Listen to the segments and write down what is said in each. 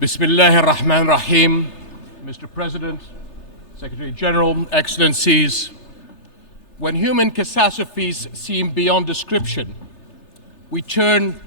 Bismillah ar-Rahman ar-Rahim. Mr. President, Secretary General, Excellencies, when human catastrophes seem beyond description, we turn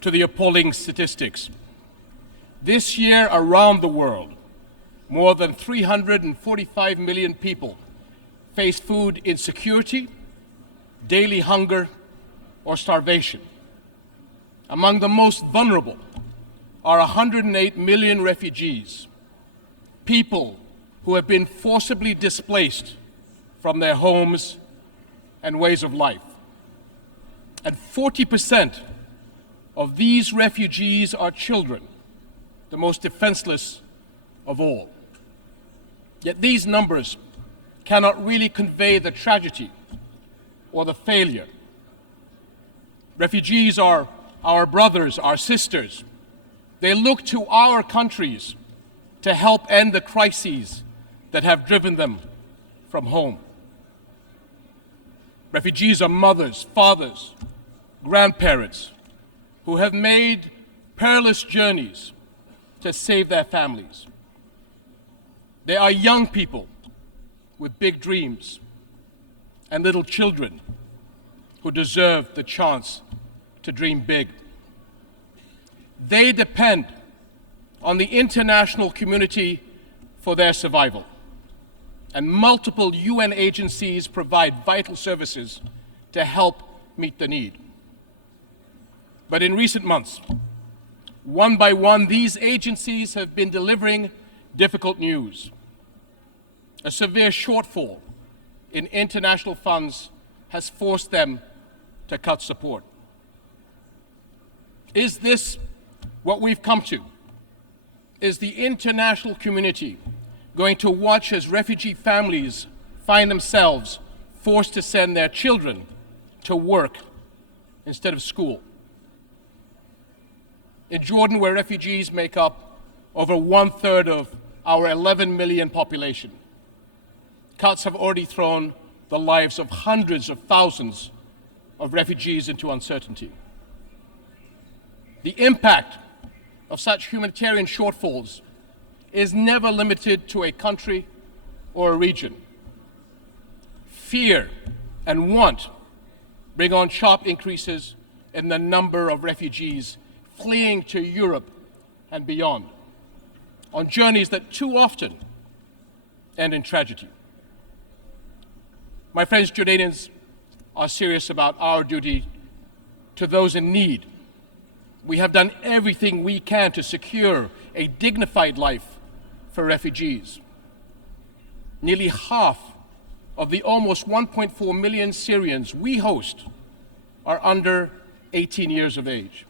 to the appalling statistics. This year around the world, more than 345 million people face food insecurity, daily hunger, or starvation. Among the most vulnerable are 108 million refugees, people who have been forcibly displaced from their homes and ways of life. And 40% of these refugees are children, the most defenseless of all. Yet these numbers cannot really convey the tragedy or the failure. Refugees are our brothers, our sisters. They look to our countries to help end the crises that have driven them from home. Refugees are mothers, fathers, grandparents who have made perilous journeys to save their families. They are young people with big dreams and little children who deserve the chance to dream big. They depend on the international community for their survival, and multiple UN agencies provide vital services to help meet the need. But in recent months, one by one, these agencies have been delivering difficult news. A severe shortfall in international funds has forced them to cut support. Is this what we've come to? Is the international community going to watch as refugee families find themselves forced to send their children to work instead of school? In Jordan, where refugees make up over 1/3 of our 11 million population, cuts have already thrown the lives of hundreds of thousands of refugees into uncertainty. The impact of such humanitarian shortfalls is never limited to a country or a region. Fear and want bring on sharp increases in the number of refugees fleeing to Europe and beyond, on journeys that too often end in tragedy. My friends, Jordanians are serious about our duty to those in need. We have done everything we can to secure a dignified life for refugees. Nearly half of the almost 1.4 million Syrians we host are under 18 years of age.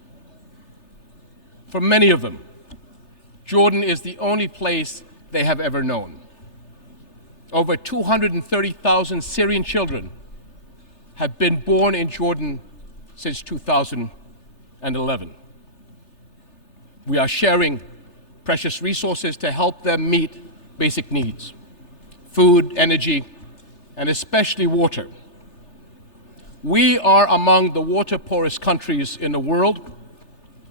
For many of them, Jordan is the only place they have ever known. Over 230,000 Syrian children have been born in Jordan since 2011. We are sharing precious resources to help them meet basic needs: food, energy, and especially water. We are among the water-poorest countries in the world,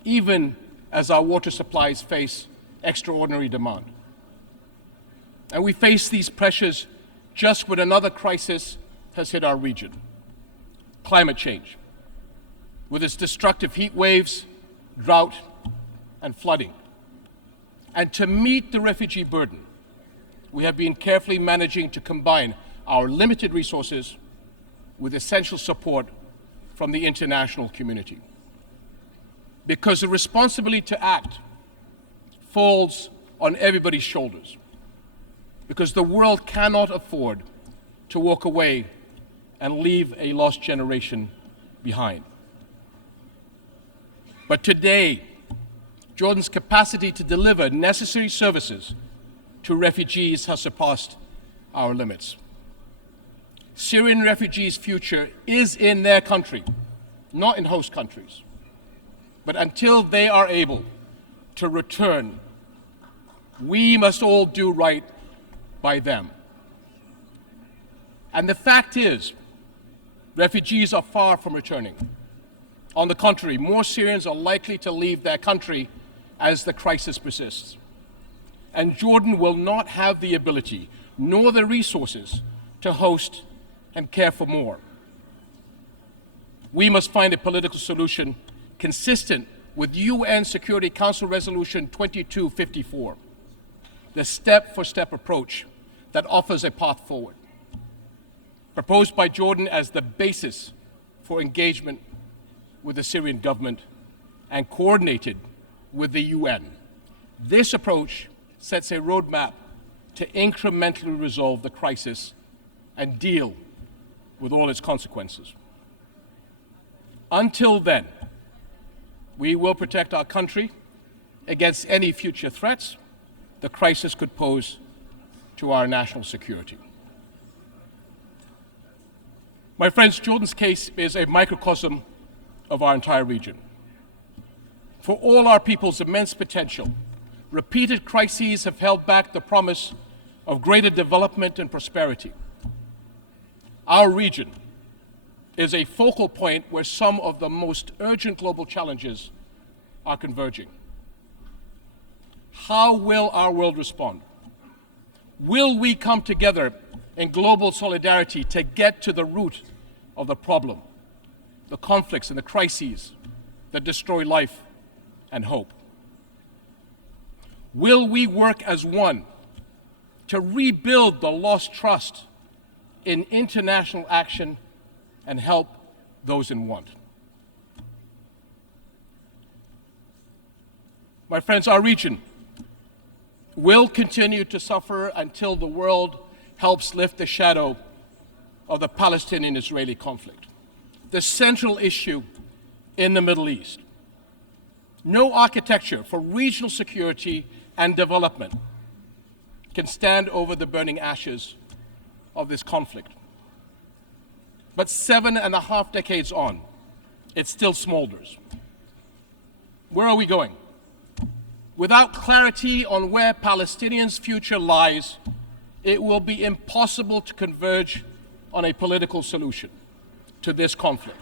even as our water supplies face extraordinary demand. And we face these pressures just when another crisis has hit our region: climate change, with its destructive heat waves, drought, and flooding. And to meet the refugee burden, we have been carefully managing to combine our limited resources with essential support from the international community. Because the responsibility to act falls on everybody's shoulders. Because the world cannot afford to walk away and leave a lost generation behind. But today, Jordan's capacity to deliver necessary services to refugees has surpassed our limits. Syrian refugees' future is in their country, not in host countries. But until they are able to return, we must all do right by them. And the fact is, refugees are far from returning. On the contrary, more Syrians are likely to leave their country as the crisis persists. And Jordan will not have the ability nor the resources to host and care for more. We must find a political solution consistent with UN Security Council Resolution 2254, the step-for-step approach that offers a path forward, proposed by Jordan as the basis for engagement with the Syrian government and coordinated with the UN. This approach sets a roadmap to incrementally resolve the crisis and deal with all its consequences. Until then, we will protect our country against any future threats the crisis could pose to our national security. My friends, Jordan's case is a microcosm of our entire region. For all our people's immense potential, repeated crises have held back the promise of greater development and prosperity. Our region is a focal point where some of the most urgent global challenges are converging. How will our world respond? Will we come together in global solidarity to get to the root of the problem, the conflicts and the crises that destroy life and hope? Will we work as one to rebuild the lost trust in international action and help those in want? My friends, our region will continue to suffer until the world helps lift the shadow of the Palestinian-Israeli conflict, the central issue in the Middle East. No architecture for regional security and development can stand over the burning ashes of this conflict. But 7.5 decades on, it still smolders. Where are we going? Without clarity on where Palestinians' future lies, it will be impossible to converge on a political solution to this conflict.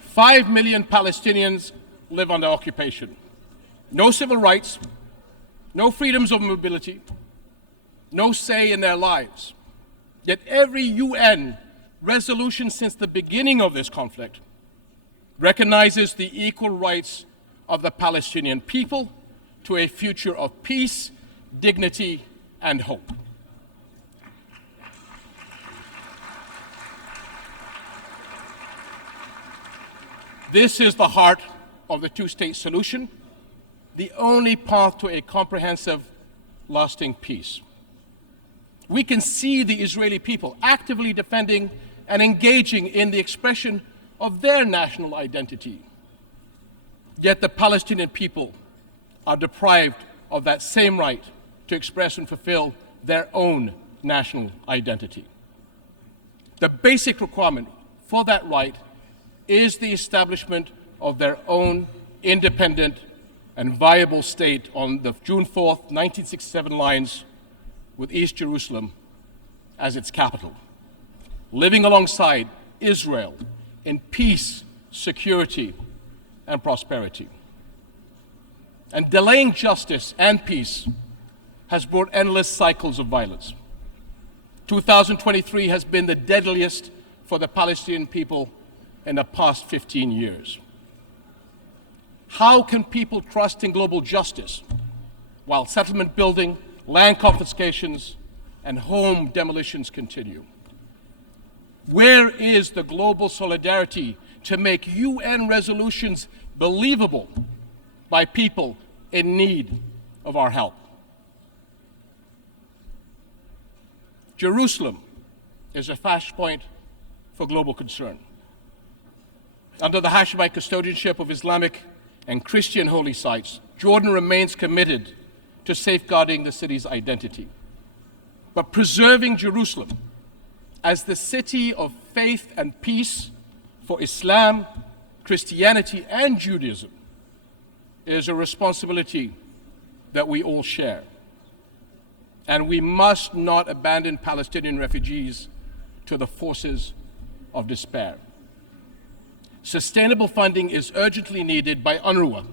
Five million Palestinians live under occupation. No civil rights, no freedoms of mobility, no say in their lives. Yet every UN resolution since the beginning of this conflict recognizes the equal rights of the Palestinian people to a future of peace, dignity, and hope. This is the heart of the two-state solution, the only path to a comprehensive, lasting peace. We can see the Israeli people actively defending and engaging in the expression of their national identity. Yet the Palestinian people are deprived of that same right to express and fulfill their own national identity. The basic requirement for that right is the establishment of their own independent and viable state on the June 4th, 1967 lines, with East Jerusalem as its capital, living alongside Israel in peace, security, and prosperity. And delaying justice and peace has brought endless cycles of violence. 2023 has been the deadliest for the Palestinian people in the past 15 years. How can people trust in global justice while settlement building, land confiscations, and home demolitions continue? Where is the global solidarity to make UN resolutions believable by people in need of our help? Jerusalem is a flashpoint for global concern. Under the Hashemite custodianship of Islamic and Christian holy sites, Jordan remains committed to safeguarding the city's identity. But preserving Jerusalem as the city of faith and peace for Islam, Christianity, and Judaism is a responsibility that we all share. And we must not abandon Palestinian refugees to the forces of despair. Sustainable funding is urgently needed by UNRWA,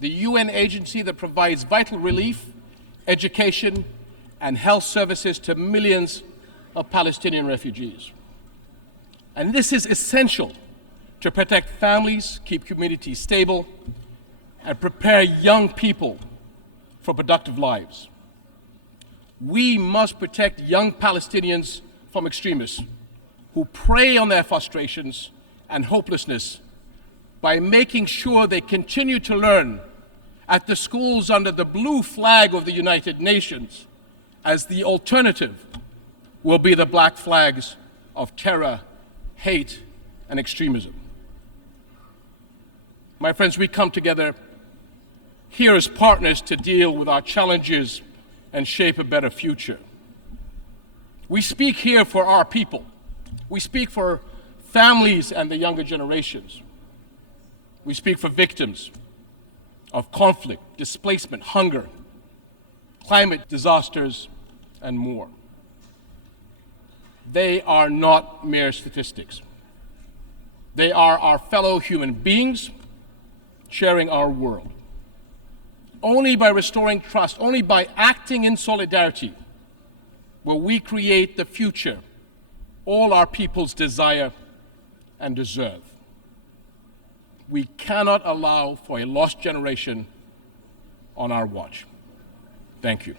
the UN agency that provides vital relief, education, and health services to millions of Palestinian refugees. And this is essential to protect families, keep communities stable, and prepare young people for productive lives. We must protect young Palestinians from extremists who prey on their frustrations and hopelessness by making sure they continue to learn at the schools under the blue flag of the United Nations, as the alternative will be the black flags of terror, hate, and extremism. My friends, we come together here as partners to deal with our challenges and shape a better future. We speak here for our people. We speak for families and the younger generations. We speak for victims of conflict, displacement, hunger, climate disasters, and more. They are not mere statistics. They are our fellow human beings sharing our world. Only by restoring trust, only by acting in solidarity, will we create the future all our peoples desire and deserve. We cannot allow for a lost generation on our watch. Thank you.